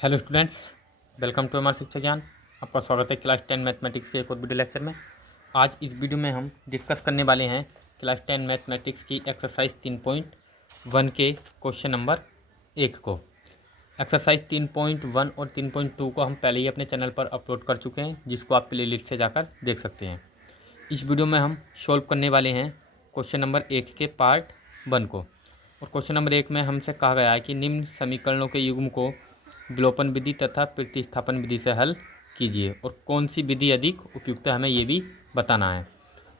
Hello students, welcome to हमारा शिक्षा ज्ञान। आपका स्वागत है क्लास 10 मैथमेटिक्स के एक और वीडियो लेक्चर में। आज इस वीडियो में हम डिस्कस करने वाले हैं क्लास 10 मैथमेटिक्स की एक्सरसाइज 3.1 के क्वेश्चन नंबर 1 को। एक्सरसाइज 3.1 और 3.2 को हम पहले ही अपने चैनल पर अपलोड कर चुके हैं, जिसको आप प्लेलिस्ट से जाकर देख सकते हैं। इस वीडियो में हम सॉल्व करने वाले हैं क्वेश्चन नंबर 1 के पार्ट 1 को। और क्वेश्चन नंबर 1 में हमसे कहा गया है कि निम्न समीकरणों के युग्म को विलोपन विधि तथा प्रतिस्थापन विधि से हल कीजिए और कौन सी विधि अधिक उपयुक्त है, हमें ये भी बताना है।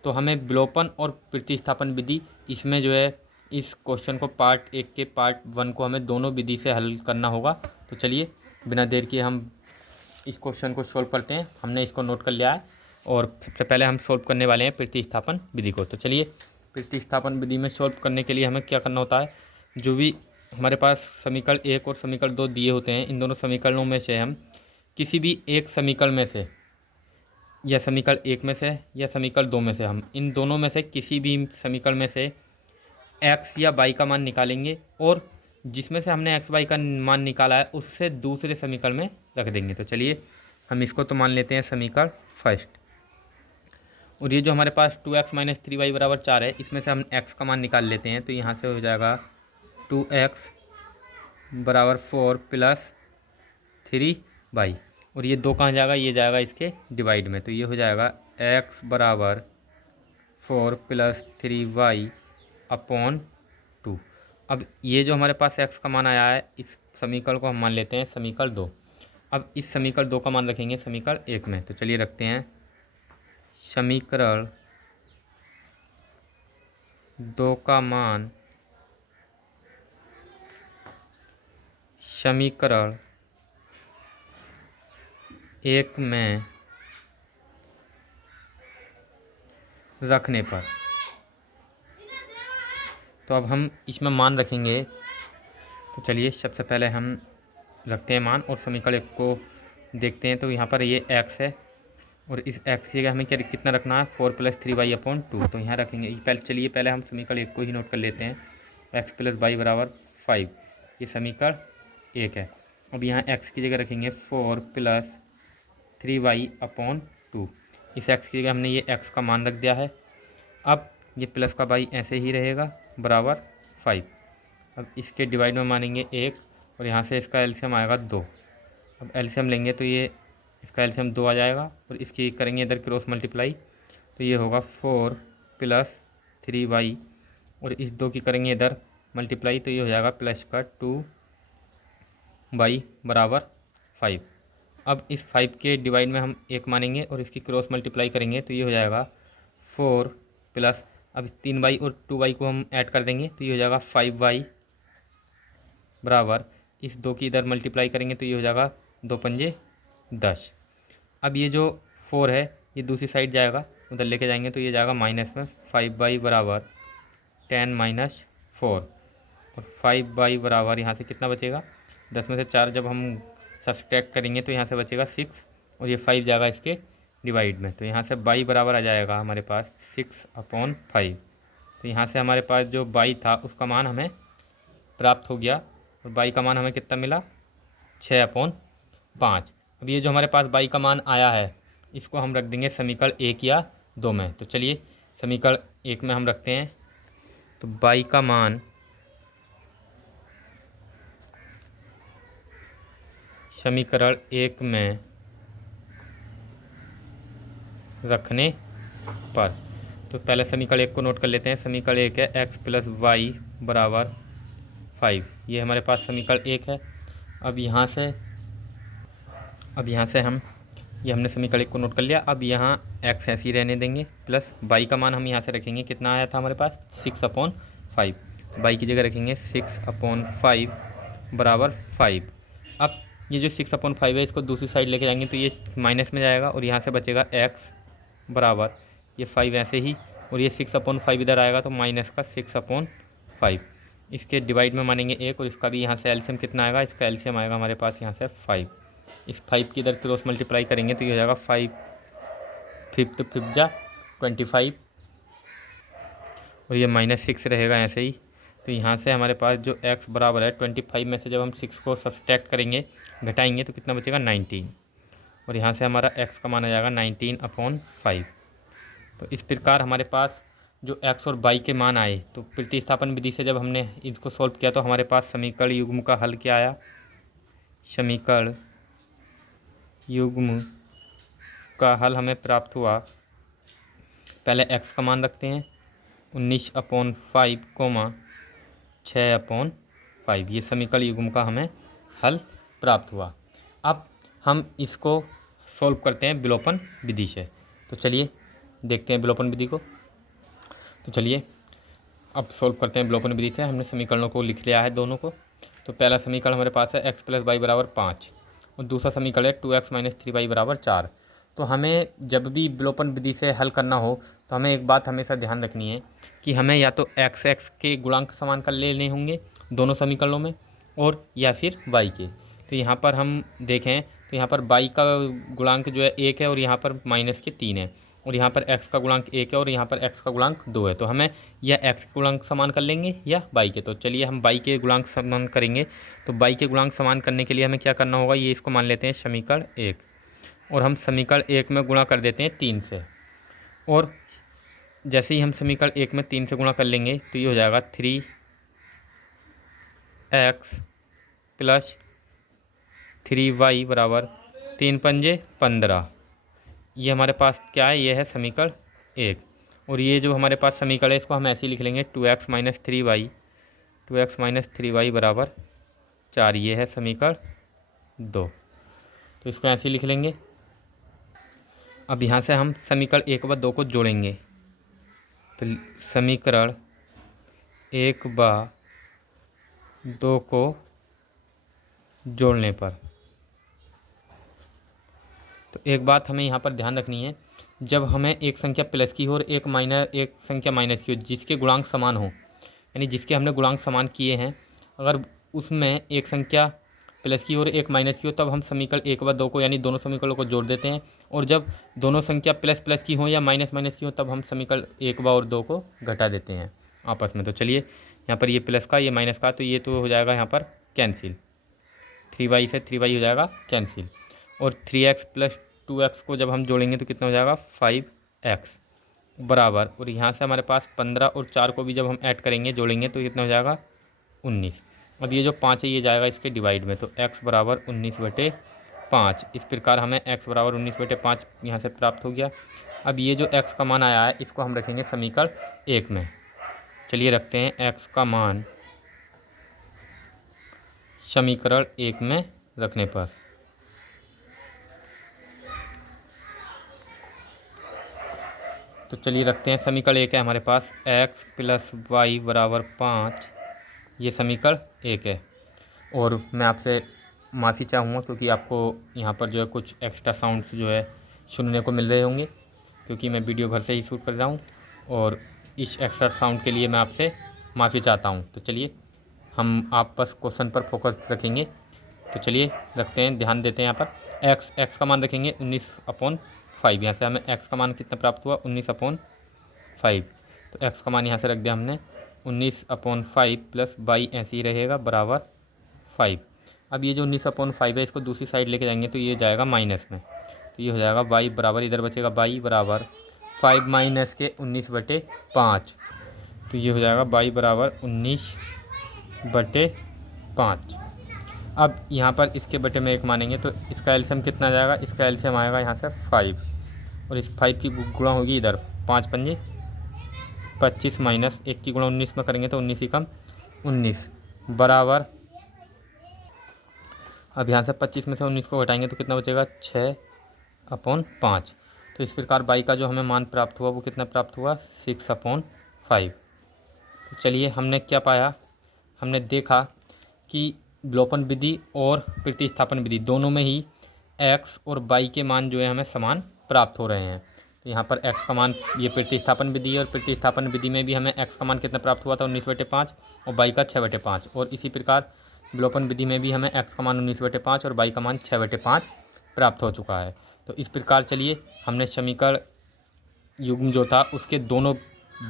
तो हमें विलोपन और प्रतिस्थापन विधि, इसमें जो है इस क्वेश्चन को पार्ट 1 के पार्ट 1 को हमें दोनों विधि से हल करना होगा। तो चलिए बिना देर किए हम इस क्वेश्चन को सॉल्व करते हैं। हमने इसको नोट कर लिया है और सबसे पहले हम सॉल्व करने वाले हैं प्रतिस्थापन विधि को। तो चलिए प्रतिस्थापन विधि में सॉल्व करने के लिए हमें क्या करना होता है, जो भी हमारे पास समीकरण 1 और समीकरण 2 दिए होते हैं, इन दोनों समीकरणों में से हम किसी भी एक समीकरण में से, या समीकरण 1 में से या समीकरण 2 में से, हम इन दोनों में से किसी भी समीकरण में से x या y का मान निकालेंगे और जिसमें से हमने x y का मान निकाला है उससे दूसरे समीकरण में रख देंगे। तो चलिए हम इसको तो मान लेते हैं समीकरण फर्स्ट। और ये जो हमारे पास 2x - 3y = 4 है, इसमें से हम x का मान निकाल लेते हैं। तो यहाँ से हो जाएगा 2x = 4 + 3y। और ये 2 कहाँ जाएगा, ये जाएगा इसके डिवाइड में। तो ये हो जाएगा x = 4 + 3y / 2। अब ये जो हमारे पास x का मान आया है, इस समीकरण को हम मान लेते हैं समीकरण 2। अब इस समीकरण 2 का मान रखेंगे समीकरण 1 में। तो चलिए रखते हैं समीकरण 2 का मान समीकरण 1 में रखने पर। तो अब हम इसमें मान रखेंगे। तो चलिए सबसे पहले हम रखते हैं मान और समीकरण 1 को देखते हैं। तो यहाँ पर ये x है और इस x की जगह हमें क्या कितना रखना है, 4 + 3y / 2। तो यहाँ रखेंगे चलिए पहले हम समीकरण 1 को ही नोट कर लेते हैं। x + y = 5, ये समीकरण 1 है। अब यहाँ x की जगह रखेंगे 4 + 3y / 2। इस x की जगह हमने ये x का मान रख दिया है। अब ये प्लस का y ऐसे ही रहेगा बराबर 5। अब इसके डिवाइड में मानेंगे 1 और यहाँ से इसका एलसीएम आएगा 2। अब एलसीएम लेंगे तो ये इसका एलसीएम 2 आ जाएगा और इसकी करेंगे इधर क्रॉस मल्टीप्लाई। तो ये होगा 4 + 3y और इस 2 की करेंगे इधर मल्टीप्लाई। तो ये हो जाएगा प्लस का 2y = 5। अब इस 5 के डिवाइड में हम 1 मानेंगे और इसकी क्रॉस मल्टीप्लाई करेंगे। तो ये हो जाएगा 4 प्लस, अब 3y और 2y को हम ऐड कर देंगे। तो ये हो जाएगा 5y बराबर, इस 2 की इधर मल्टीप्लाई करेंगे तो ये हो जाएगा 2 पंजे 10। अब ये जो 4 है ये दूसरी साइड जाएगा, उधर लेके जाएंगे तो ये जाएगा माइनस में। 5y = 10 - 4 और 5y बराबर यहाँ से कितना बचेगा, 10 में से 4 जब हम सब्सट्रैक्ट करेंगे तो यहाँ से बचेगा 6 और ये 5 जाएगा इसके डिवाइड में। तो यहाँ से y बराबर आ जाएगा हमारे पास 6/5। तो यहाँ से हमारे पास जो y था उसका मान हमें प्राप्त हो गया और y का मान हमें कितना मिला, 6/5। अब ये जो हमारे पास y का मान आया है इसको हम रख देंगे समीकरण 1 या 2 में। तो चलिए समीकरण 1 में हम रखते हैं। तो y का मान समीकरण 1 में रखने पर, तो पहले समीकरण 1 को नोट कर लेते हैं। समीकरण 1 है x + y = 5, ये हमारे पास समीकरण 1 है। अब यहाँ से हम ये हमने समीकरण 1 को नोट कर लिया। अब यहाँ x ऐसे ही रहने देंगे प्लस y का मान हम यहाँ से रखेंगे, कितना आया था हमारे पास 6/5। y की जगह रखेंगे 6/5 = 5। अब ये जो 6/5 है इसको दूसरी साइड लेके जाएंगे तो ये माइनस में जाएगा और यहाँ से बचेगा x बराबर ये 5 ऐसे ही, और ये 6/5 इधर आएगा तो माइनस का 6/5। इसके डिवाइड में मानेंगे 1 और इसका भी यहाँ से एलसीएम कितना आएगा, इसका एलसीएम आएगा हमारे पास यहाँ से 5। इस 5 की इधर क्रॉस मल्टीप्लाई करेंगे तो ये हो जाएगा 5 5 × 5 = 25 और ये -6 रहेगा ऐसे ही। तो यहाँ से हमारे पास जो x बराबर है 25 में से जब हम 6 को सब्सट्रैक्ट करेंगे, घटाएंगे, तो कितना बचेगा 19। और यहाँ से हमारा x का मान आ जाएगा 19/5। तो इस प्रकार हमारे पास जो x और y के मान आए, तो प्रतिस्थापन विधि से जब हमने इसको सॉल्व किया तो हमारे पास समीकरण युग्म का हल क्या आया। समीकरण युग्म का हल हमें प्राप्त हुआ। पहले x का मान रखते हैं 19/5, 6/5। ये समीकरण युग्म का हमें हल प्राप्त हुआ। अब हम इसको सॉल्व करते हैं विलोपन विधि से। तो चलिए देखते हैं विलोपन विधि को। तो चलिए अब सॉल्व करते हैं विलोपन विधि से। हमने समीकरणों को लिख लिया है दोनों को। तो पहला समीकरण हमारे पास है x + y = 5 और दूसरा समीकरण है 2x - 3y = 4। तो हमें जब भी विलोपन विधि से हल करना हो तो हमें एक बात हमेशा ध्यान रखनी है कि हमें या तो x के गुणांक समान कर लेने होंगे दोनों समीकरणों में, और या फिर y के। तो यहाँ पर हम देखें तो यहाँ पर y का गुणांक जो है 1 है और यहाँ पर -3 है, और यहाँ पर x का गुणांक 1 है और यहाँ पर x का गुणांक 2 है। तो हमें या x के गुणांक समान कर लेंगे या y के। तो चलिए हम y के गुणांक समान करेंगे। तो y के गुणांक समान करने के लिए हमें क्या करना होगा, ये इसको मान लेते हैं समीकरण 1, और हम समीकरण 1 में गुणा कर देते हैं 3 से। और जैसे ही हम समीकरण 1 में 3 से गुणा कर लेंगे तो ये हो जाएगा 3x + 3y = 3 पंजे 15। ये हमारे पास क्या है, ये है समीकरण 1। और ये जो हमारे पास समीकरण है इसको हम ऐसे ही लिख लेंगे 2x - 3y = 4। ये है समीकरण 2। तो इसको ऐसे ही लिख लेंगे। अब यहाँ से हम समीकरण 1 व 2 को जोड़ेंगे। तो समीकरण 1 व 2 को जोड़ने पर, तो एक बात हमें यहाँ पर ध्यान रखनी है, जब हमें एक संख्या प्लस की हो और एक संख्या माइनस की हो, जिसके गुणांक समान हो, यानी जिसके हमने गुणांक समान किए हैं, अगर उसमें एक संख्या प्लस की और एक माइनस की हो, तब हम समीकरण 1 व 2 को यानी दोनों समीकरणों को जोड़ देते हैं। और जब दोनों संख्या प्लस की हो या माइनस की हो, तब हम समीकरण 1 व और 2 को घटा देते हैं आपस में। तो चलिए यहाँ पर ये प्लस का, ये माइनस का, तो ये तो हो जाएगा यहाँ पर कैंसिल। 3y से 3y हो जाएगा कैंसिल। और 3x + 2x को जब हम जोड़ेंगे तो कितना हो जाएगा 5x बराबर, और यहाँ से हमारे पास 15 और 4 को भी जब हम ऐड करेंगे जोड़ेंगे तो कितना हो जाएगा 19। अब ये जो 5 है ये जाएगा इसके डिवाइड में, तो x = 19/5। इस प्रकार हमें x = 19/5 यहाँ से प्राप्त हो गया। अब ये जो x का मान आया है इसको हम रखेंगे समीकरण 1 में। चलिए रखते हैं x का मान समीकरण 1 में रखने पर, तो चलिए रखते हैं समीकरण 1 है हमारे पास x + y = 5। ये समीकरण 1 है। और मैं आपसे माफ़ी चाहूँगा क्योंकि आपको यहाँ पर जो है कुछ एक्स्ट्रा साउंड्स जो है सुनने को मिल रहे होंगे, क्योंकि मैं वीडियो घर से ही शूट कर रहा हूँ, और इस एक्स्ट्रा साउंड के लिए मैं आपसे माफ़ी चाहता हूँ। तो चलिए हम आप बस क्वेश्चन पर फोकस रखेंगे। तो चलिए रखते हैं, ध्यान देते हैं। यहाँ पर x का मान रखेंगे 19/5। यहाँ से हमें x का मान कितना प्राप्त हुआ 19/5। तो x का मान यहाँ से रख दिया हमने 19/5 + y ऐसे ही रहेगा बराबर 5। अब ये जो 19/5 है इसको दूसरी साइड लेके जाएंगे तो ये जाएगा माइनस में, तो ये हो जाएगा y बराबर, इधर बचेगा y बराबर 5 - के 19/5। तो ये हो जाएगा y बराबर 19/5। अब यहाँ पर इसके बटे में 1 मानेंगे तो इसका एलसीएम कितना जाएगा, इसका एलसीएम आएगा यहाँ से 5, और इस 5 की गुणा होगी इधर 5 पंजे 25 माइनस 1 की गुणा 19 में करेंगे तो 19 ही कम 19 बराबर। अब यहाँ से 25 में से 19 को घटाएंगे तो कितना बचेगा 6/5। तो इस प्रकार y का जो हमें मान प्राप्त हुआ वो कितना प्राप्त हुआ 6/5। तो चलिए हमने क्या पाया, हमने देखा कि विलोपन विधि और प्रतिस्थापन विधि दोनों में ही x और y के मान जो है हमें समान प्राप्त हो रहे हैं। तो यहाँ पर x का मान, ये प्रतिस्थापन विधि, और प्रतिस्थापन विधि में भी हमें x का मान कितना प्राप्त हुआ था 19/5 और y का 6/5। और इसी प्रकार विलोपन विधि में भी हमें x का मान 19/5 और y का मान 6/5 प्राप्त हो चुका है। तो इस प्रकार चलिए हमने समीकरण युग्म जो था उसके दोनों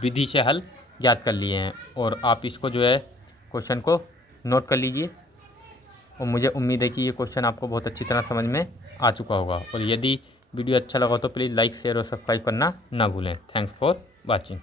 विधि से हल याद कर लिए हैं और आप इसको जो है क्वेश्चन को नोट कर लीजिए। और मुझे उम्मीद है कि ये क्वेश्चन आपको बहुत अच्छी तरह समझ में आ चुका होगा। और यदि वीडियो अच्छा लगा तो प्लीज़ लाइक शेयर और सब्सक्राइब करना ना भूलें। Thanks for watching.